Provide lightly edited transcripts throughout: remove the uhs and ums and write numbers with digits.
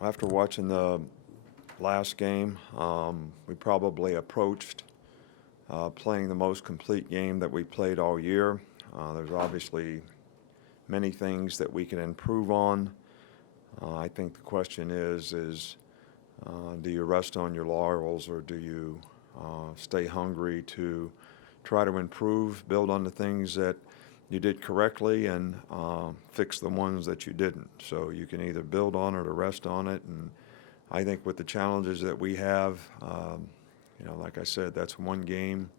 After watching the last game, we probably approached playing the most complete game that we played all year. There's obviously many things that we can improve on. I think the question is do you rest on your laurels, or do you stay hungry to try to improve, build on the things that you did correctly, and fix the ones that you didn't? So you can either build on it or rest on it. And I think with the challenges that we have, like I said, that's one game.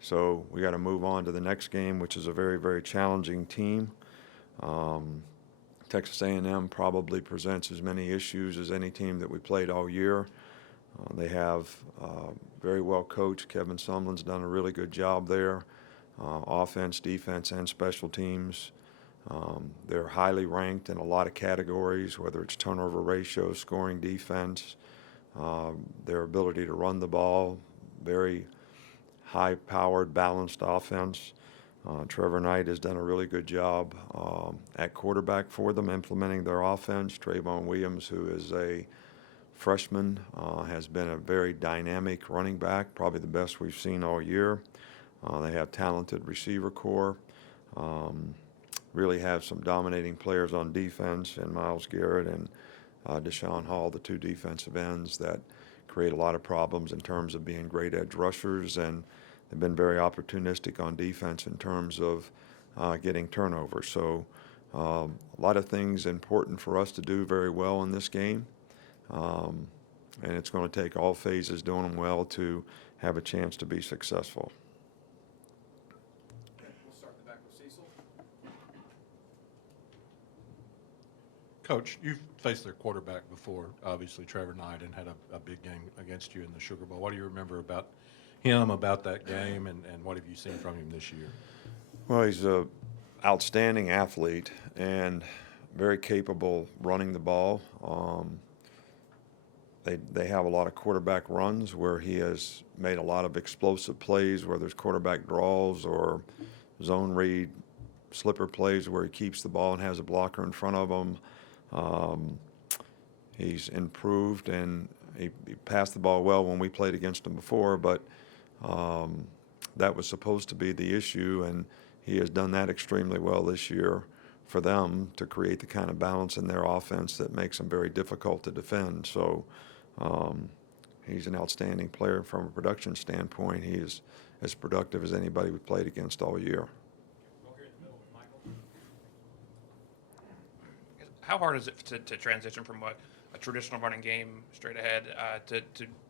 So we got to move on to the next game, which is a very, very challenging team. Texas A&M probably presents as many issues as any team that we played all year. They have very well coached. Kevin Sumlin's done a really good job there. Offense, defense, and special teams. They're highly ranked in a lot of categories, whether it's turnover ratio, scoring defense, their ability to run the ball, very high-powered, balanced offense. Trevor Knight has done a really good job at quarterback for them, implementing their offense. Trayvon Williams, who is a freshman, has been a very dynamic running back, probably the best we've seen all year. They have talented receiver corps. Really have some dominating players on defense, and Myles Garrett and Deshaun Hall, the two defensive ends that create a lot of problems in terms of being great edge rushers, and they've been very opportunistic on defense in terms of getting turnovers. So a lot of things important for us to do very well in this game, and it's going to take all phases doing them well to have a chance to be successful. We'll start in the back with Cecil. Coach, you've faced their quarterback before, obviously Trevor Knight, and had a big game against you in the Sugar Bowl. What do you remember about him, about that game, and what have you seen from him this year? Well, he's an outstanding athlete and very capable running the ball. They have a lot of quarterback runs where he has made a lot of explosive plays, whether it's quarterback draws or zone read slipper plays where he keeps the ball and has a blocker in front of him. He's improved, and he passed the ball well when we played against him before, but that was supposed to be the issue, and he has done that extremely well this year for them to create the kind of balance in their offense that makes them very difficult to defend. So he's an outstanding player from a production standpoint. He is as productive as anybody we played against all year. We'll hear in the middle with Michael. How hard is it to transition from a traditional running game straight ahead to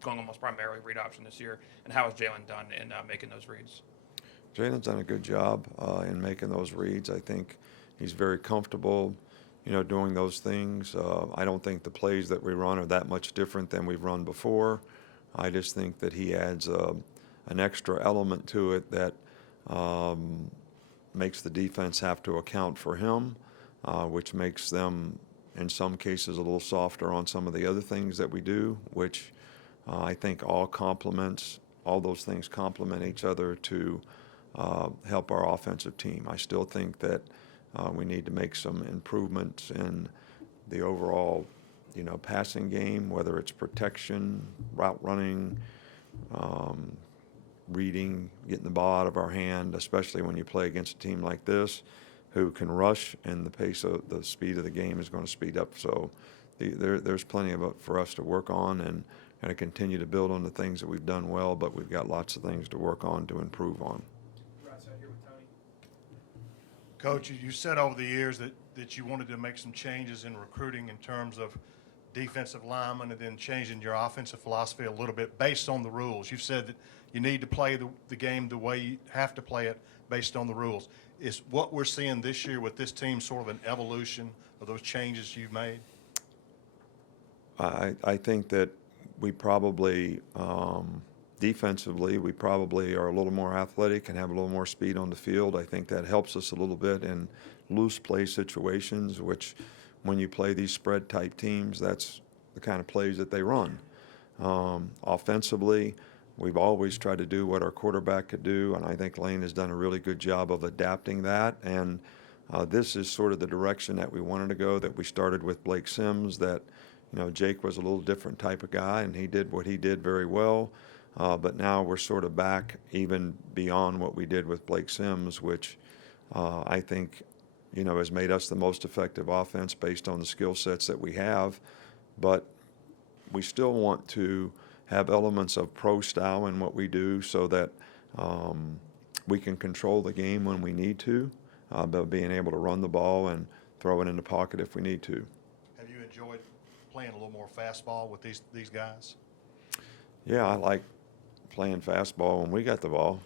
going almost primarily read option this year? And how has Jalen done in making those reads? Jalen's done a good job in making those reads. I think he's very comfortable, doing those things. I don't think the plays that we run are that much different than we've run before. I just think that he adds an extra element to it that makes the defense have to account for him, which makes them, in some cases, a little softer on some of the other things that we do, which I think all those things complement each other to help our offensive team. I still think that we need to make some improvements in the overall, passing game, whether it's protection, route running, reading, getting the ball out of our hand, especially when you play against a team like this who can rush, and the speed of the game is going to speed up. So there's plenty of it for us to work on, and to continue to build on the things that we've done well, but we've got lots of things to work on to improve on. Right side here with Tony. Coach, you said over the years that you wanted to make some changes in recruiting in terms of defensive linemen, and then changing your offensive philosophy a little bit based on the rules. You've said that you need to play the game the way you have to play it based on the rules. Is what we're seeing this year with this team sort of an evolution of those changes you've made? I think that we probably, defensively, we probably are a little more athletic and have a little more speed on the field. I think that helps us a little bit in loose play situations, which when you play these spread type teams, that's the kind of plays that they run. Offensively, we've always tried to do what our quarterback could do, and I think Lane has done a really good job of adapting that. And this is sort of the direction that we wanted to go, that we started with Blake Sims, that Jake was a little different type of guy, and he did what he did very well. But now we're sort of back even beyond what we did with Blake Sims, which I think, has made us the most effective offense based on the skill sets that we have. But we still want to have elements of pro style in what we do so that we can control the game when we need to, but being able to run the ball and throw it in the pocket if we need to. Have you enjoyed playing a little more fastball with these guys? Yeah, I like playing fastball when we got the ball.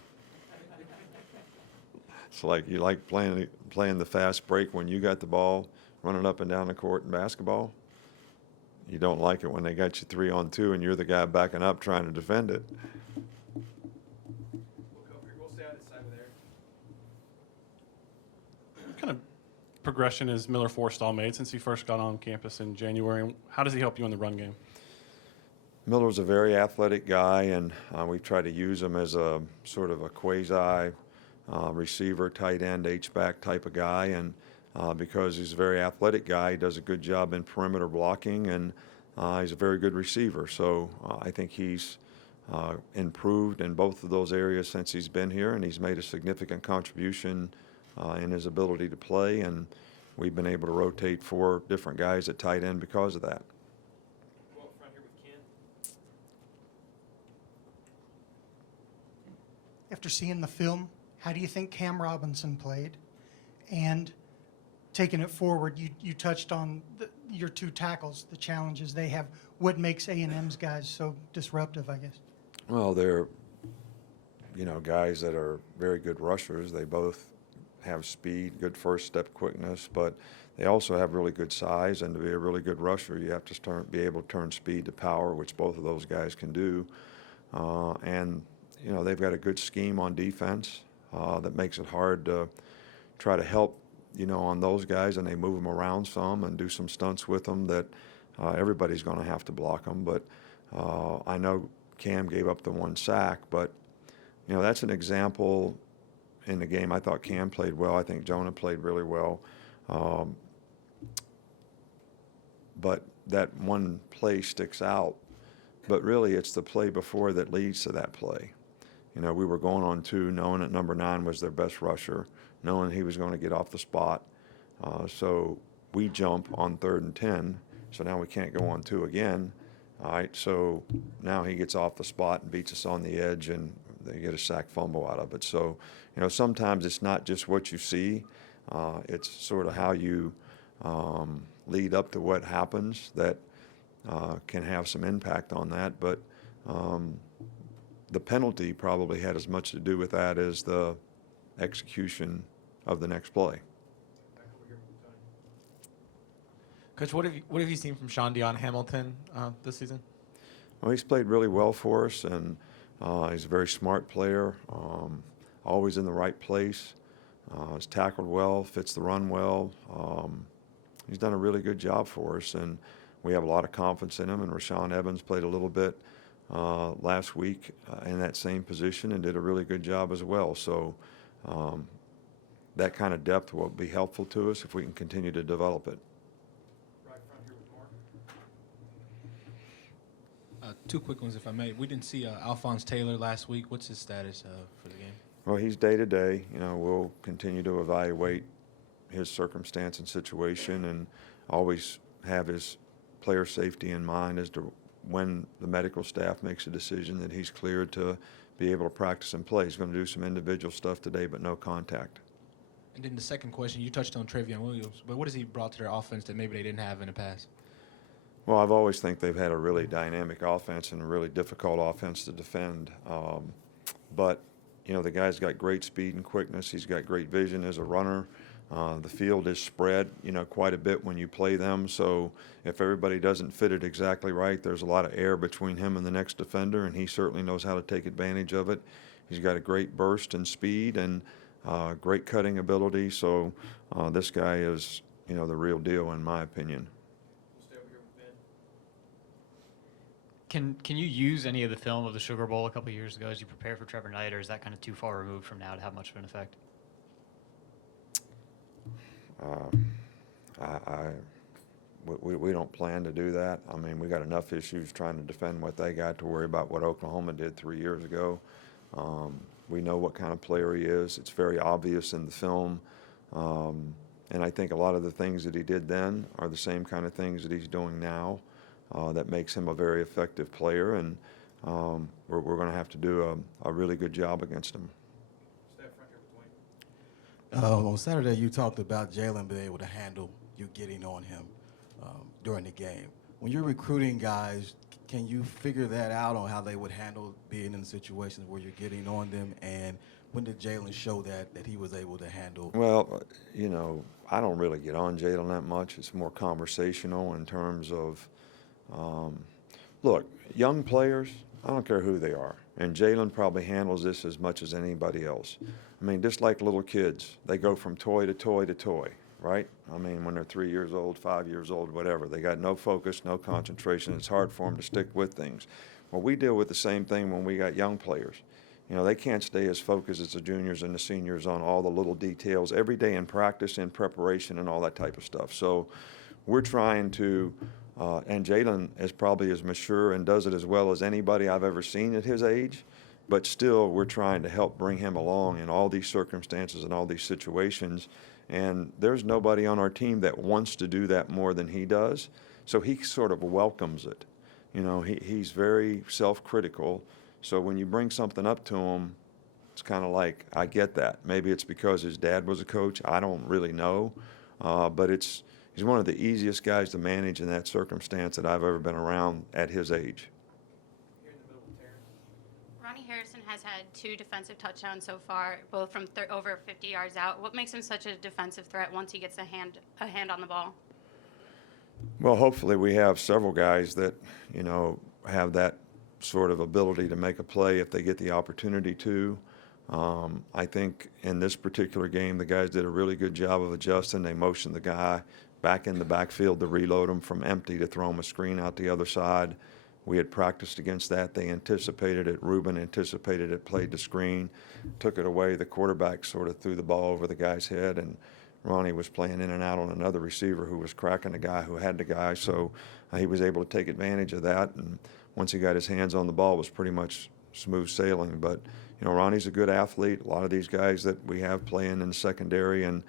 It's like you like playing the fast break when you got the ball, running up and down the court in basketball. You don't like it when they got you 3-on-2 and you're the guy backing up trying to defend it. We'll come here. We'll stay on this side over there. What kind of progression has Miller Forstall made since he first got on campus in January? And how does he help you in the run game? Miller's a very athletic guy, and we've tried to use him as a sort of a quasi receiver, tight end, H-back type of guy. And because he's a very athletic guy, he does a good job in perimeter blocking, and he's a very good receiver. So I think he's improved in both of those areas since he's been here, and he's made a significant contribution in his ability to play. And we've been able to rotate 4 different guys at tight end because of that. Go up front here with Ken. After seeing the film, how do you think Cam Robinson played? And taking it forward, you touched on your 2 tackles, the challenges they have. What makes A&M's guys so disruptive, I guess? Well, they're, guys that are very good rushers. They both have speed, good first step quickness, but they also have really good size. And to be a really good rusher, you have to be able to turn speed to power, which both of those guys can do. And they've got a good scheme on defense that makes it hard to try to help, on those guys, and they move them around some and do some stunts with them that everybody's going to have to block them. But I know Cam gave up the 1 sack, but, that's an example in the game. I thought Cam played well. I think Jonah played really well. But that one play sticks out. But really, it's the play before that leads to that play. We were going on 2, knowing that number 9 was their best rusher, knowing he was going to get off the spot. So we jump on 3rd and 10, so now we can't go on 2 again. All right, so now he gets off the spot and beats us on the edge, and they get a sack fumble out of it. So, sometimes it's not just what you see. It's sort of how you lead up to what happens that can have some impact on that. But the penalty probably had as much to do with that as the execution of the next play. Back over here with Tony. Coach, what have you seen from Sean Dion Hamilton this season? Well, he's played really well for us, and he's a very smart player, always in the right place. He's tackled well, fits the run well. He's done a really good job for us, and we have a lot of confidence in him. And Rashawn Evans played a little bit last week in that same position and did a really good job as well. So that kind of depth will be helpful to us if we can continue to develop it. Right front here with Mark. 2 quick ones, if I may. We didn't see Alphonse Taylor last week. What's his status for the game? Well, he's day to day. We'll continue to evaluate his circumstance and situation, and always have his player safety in mind as to when the medical staff makes a decision that he's cleared to be able to practice and play. He's going to do some individual stuff today, but no contact. And then the second question, you touched on Travion Williams, but what has he brought to their offense that maybe they didn't have in the past? Well, I've always think they've had a really dynamic offense and a really difficult offense to defend. But, the guy's got great speed and quickness. He's got great vision as a runner. The field is spread, quite a bit when you play them. So if everybody doesn't fit it exactly right, there's a lot of air between him and the next defender, and he certainly knows how to take advantage of it. He's got a great burst and speed and great cutting ability. So this guy is, the real deal in my opinion. We'll stay over here with Ben. Can you use any of the film of the Sugar Bowl a couple years ago as you prepare for Trevor Knight, or is that kind of too far removed from now to have much of an effect? we don't plan to do that. I mean, we got enough issues trying to defend what they got to worry about what Oklahoma did 3 years ago. We know what kind of player he is. It's very obvious in the film. And I think a lot of the things that he did then are the same kind of things that he's doing now that makes him a very effective player. And we're going to have to do a really good job against him. Step front here between. On Saturday, you talked about Jalen being able to handle you getting on him during the game. When you're recruiting guys, can you figure that out on how they would handle being in situations where you're getting on them? And when did Jalen show that he was able to handle? Well, you know, I don't really get on Jalen that much. It's more conversational in terms of, look, young players, I don't care who they are. And Jalen probably handles this as much as anybody else. I mean, just like little kids, they go from toy to toy to toy, right? I mean, when they're 3 years old, 5 years old, whatever, they got no focus, no concentration. It's hard for them to stick with things. Well, we deal with the same thing when we got young players. You know, they can't stay as focused as the juniors and the seniors on all the little details every day in practice, in preparation, and all that type of stuff. So we're trying to, and Jalen is probably as mature and does it as well as anybody I've ever seen at his age, but still we're trying to help bring him along in all these circumstances and all these situations. And there's nobody on our team that wants to do that more than he does. So he sort of welcomes it. You know, he's very self-critical. So when you bring something up to him, it's kind of like, I get that. Maybe it's because his dad was a coach. I don't really know. But he's one of the easiest guys to manage in that circumstance that I've ever been around at his age. Here in the middle, Terrence. Ronnie Harrison has had 2 defensive touchdowns so far, both from over 50 yards out. What makes him such a defensive threat once he gets a hand on the ball? Well, hopefully we have several guys that, you know, have that sort of ability to make a play if they get the opportunity to. I think in this particular game, the guys did a really good job of adjusting. They motioned the guy back in the backfield to reload him from empty to throw him a screen out the other side. We had practiced against that. They anticipated it. Ruben anticipated it, played the screen, took it away. The quarterback sort of threw the ball over the guy's head, and Ronnie was playing in and out on another receiver who was cracking the guy who had the guy. So he was able to take advantage of that. And once he got his hands on the ball, it was pretty much smooth sailing. But, you know, Ronnie's a good athlete. A lot of these guys that we have playing in the secondary and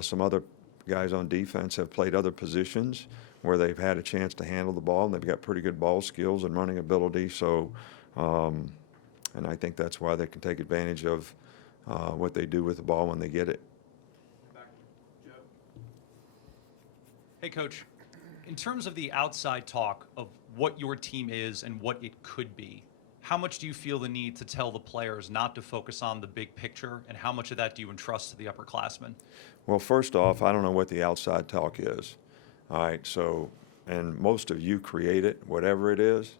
some other guys on defense have played other positions where they've had a chance to handle the ball, and they've got pretty good ball skills and running ability. So, and I think that's why they can take advantage of what they do with the ball when they get it. Back, Joe. Hey, Coach. In terms of the outside talk of what your team is and what it could be, how much do you feel the need to tell the players not to focus on the big picture, and how much of that do you entrust to the upperclassmen? Well, first off, I don't know what the outside talk is. All right, so, and most of you create it, whatever it is,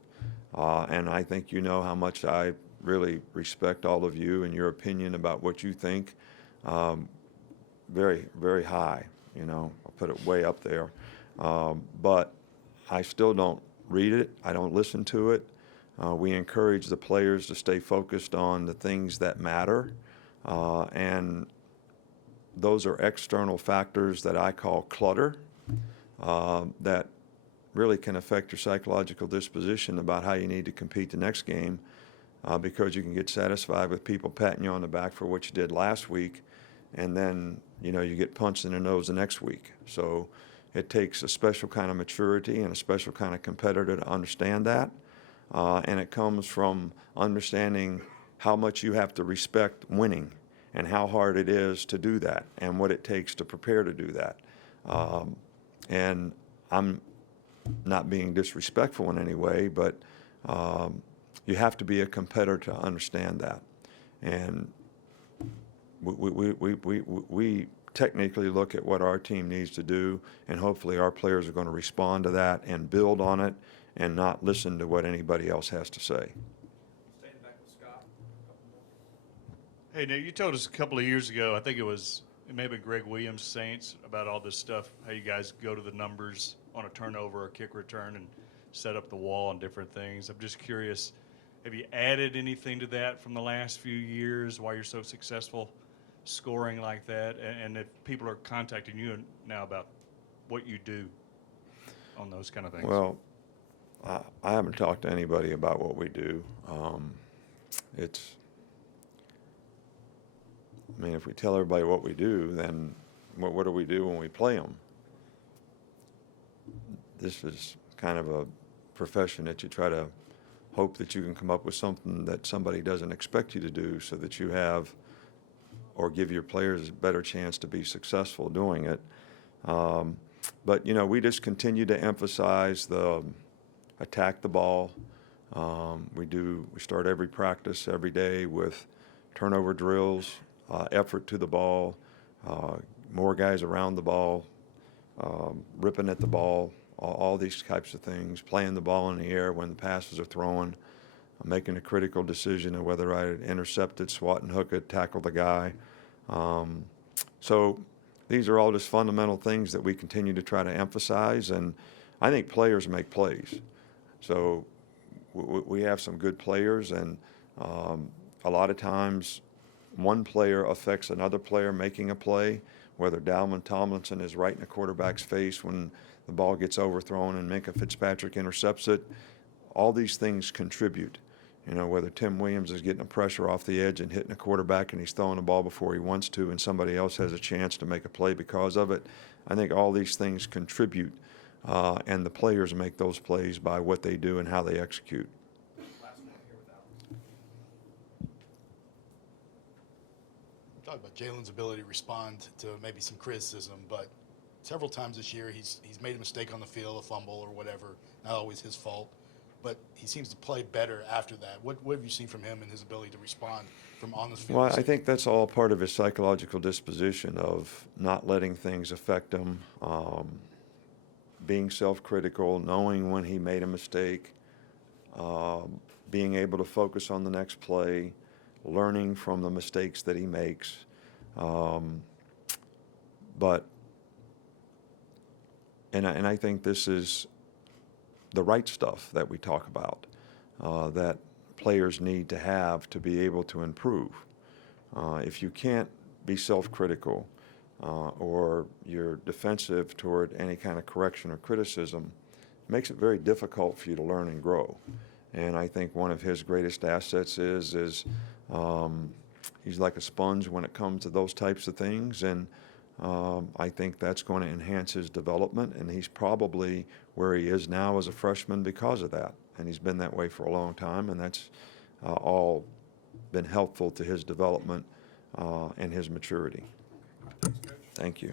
and I think you know how much I really respect all of you and your opinion about what you think. Very, very high, you know, I'll put it way up there. But I still don't read it. I don't listen to it. We encourage the players to stay focused on the things that matter, and those are external factors that I call clutter that really can affect your psychological disposition about how you need to compete the next game, because you can get satisfied with people patting you on the back for what you did last week, and then, you know, you get punched in the nose the next week. So it takes a special kind of maturity and a special kind of competitor to understand that. And it comes from understanding how much you have to respect winning and how hard it is to do that and what it takes to prepare to do that. And I'm not being disrespectful in any way, but you have to be a competitor to understand that. And we technically look at what our team needs to do, and hopefully our players are going to respond to that and build on it and not listen to what anybody else has to say. Stay in the back with Scott. A couple more. Hey, Nick, you told us a couple of years ago, I think it may have been Greg Williams, Saints, about all this stuff, how you guys go to the numbers on a turnover or kick return and set up the wall and different things. I'm just curious, have you added anything to that from the last few years, why you're so successful scoring like that? And if people are contacting you now about what you do? on those kind of things? Well, I haven't talked to anybody about what we do. I mean, if we tell everybody what we do, then what do we do when we play them? This is kind of a profession that you try to hope that you can come up with something that somebody doesn't expect you to do so that you have or give your players a better chance to be successful doing it. But, you know, we just continue to emphasize the attack the ball. We start every practice every day with turnover drills, effort to the ball, more guys around the ball, ripping at the ball, all these types of things, playing the ball in the air when the passes are thrown, making a critical decision of whether I intercept it, swat and hook it, tackle the guy. So these are all just fundamental things that we continue to try to emphasize, and I think players make plays. So we have some good players, and a lot of times one player affects another player making a play, whether Dalvin Tomlinson is right in the quarterback's face when the ball gets overthrown and Minkah Fitzpatrick intercepts it. All these things contribute. You know, whether Tim Williams is getting a pressure off the edge and hitting a quarterback and he's throwing the ball before he wants to and somebody else has a chance to make a play because of it. I think all these things contribute, and the players make those plays by what they do and how they execute. Last one here with Alan. Talk about Jalen's ability to respond to maybe some criticism, but several times this year he's made a mistake on the field, a fumble or whatever, not always his fault, but he seems to play better after that. What have you seen from him and his ability to respond from on the field? Well, I think that's all part of his psychological disposition of not letting things affect him, being self-critical, knowing when he made a mistake, being able to focus on the next play, learning from the mistakes that he makes. And I think this is the right stuff that we talk about, that players need to have to be able to improve. If you can't be self-critical or you're defensive toward any kind of correction or criticism, it makes it very difficult for you to learn and grow. And I think one of his greatest assets is he's like a sponge when it comes to those types of things, and I think that's going to enhance his development, and he's probably where he is now as a freshman because of that. And he's been that way for a long time, and that's all been helpful to his development and his maturity. Thank you.